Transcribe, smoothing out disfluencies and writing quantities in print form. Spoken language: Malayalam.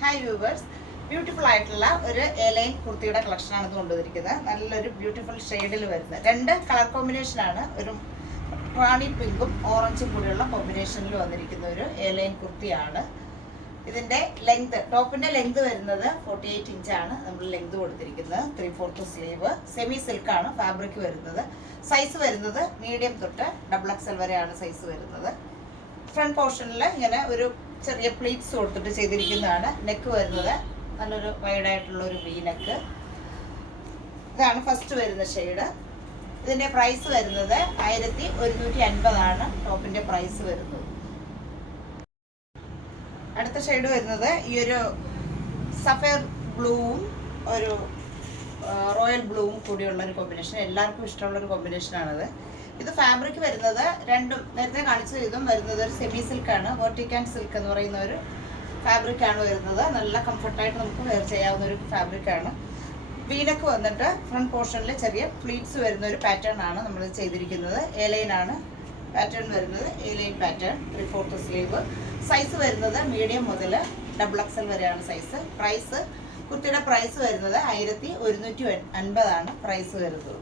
ഹായ് വ്യൂവേഴ്സ്, ബ്യൂട്ടിഫുൾ ആയിട്ടുള്ള ഒരു എലൈൻ കുർത്തിയുടെ കളക്ഷനാണ് ഇത് കൊണ്ടുവന്നിരിക്കുന്നത്. നല്ലൊരു ബ്യൂട്ടിഫുൾ ഷെയ്ഡിൽ വരുന്നത് 2 കളർ കോമ്പിനേഷനാണ്. ഒരു റാണി പിങ്കും ഓറഞ്ചും കൂടിയുള്ള കോമ്പിനേഷനിൽ വന്നിരിക്കുന്ന ഒരു എലൈൻ കുർത്തിയാണ്. ഇതിൻ്റെ ലെങ്ത്, ടോപ്പിൻ്റെ ലെങ്ത് വരുന്നത് 48 ഇഞ്ചാണ് നമ്മൾ ലെങ്ത് കൊടുത്തിരിക്കുന്നത്. 3/4 സ്ലീവ്, സെമി സിൽക്കാണ് ഫാബ്രിക് വരുന്നത്. സൈസ് വരുന്നത് മീഡിയം തൊട്ട് XXL വരെയാണ് സൈസ് വരുന്നത്. ഫ്രണ്ട് പോർഷനിൽ ഇങ്ങനെ ഒരു ചെറിയ പ്ലീറ്റ്സ് കൊടുത്തിട്ട് ചെയ്തിരിക്കുന്നതാണ്. നെക്ക് വരുന്നത് നല്ലൊരു വൈഡായിട്ടുള്ള ഒരു വി നെക്ക്. ഇതാണ് ഫസ്റ്റ് വരുന്ന ഷെയ്ഡ്. ഇതിൻ്റെ പ്രൈസ് വരുന്നത് 1150 ടോപ്പിൻ്റെ പ്രൈസ് വരുന്നത്. അടുത്ത ഷെയ്ഡ് വരുന്നത് ഈ ഒരു സഫയർ ബ്ലൂവും ഒരു റോയൽ ബ്ലൂവും കൂടിയുള്ള ഒരു കോമ്പിനേഷൻ. എല്ലാവർക്കും ഇഷ്ടമുള്ളൊരു കോമ്പിനേഷനാണിത്. ഇത് ഫാബ്രിക് വരുന്നത് രണ്ടും നേരത്തെ കാണിച്ച ഇതും വരുന്നത് ഒരു സെമി സിൽക്കാണ്. വെർട്ടിക്കൻ സിൽക്ക് എന്ന് പറയുന്ന ഒരു ഫാബ്രിക്കാണ് വരുന്നത്. നല്ല കംഫർട്ടായിട്ട് നമുക്ക് വെയർ ചെയ്യാവുന്ന ഒരു ഫാബ്രിക്കാണ്. വീനക്ക് വന്നിട്ട് ഫ്രണ്ട് പോർഷനിൽ ചെറിയ ഫ്ലീറ്റ്സ് വരുന്ന ഒരു പാറ്റേൺ ആണ് നമ്മൾ ചെയ്തിരിക്കുന്നത്. എലൈനാണ് പാറ്റേൺ വരുന്നത്. A line pattern, 3/4 sleeve. സൈസ് വരുന്നത് മീഡിയം മുതൽ XXL വരെയാണ് സൈസ്. കുർത്തിയുടെ പ്രൈസ് വരുന്നത് 1150 പ്രൈസ് വരുന്നത്.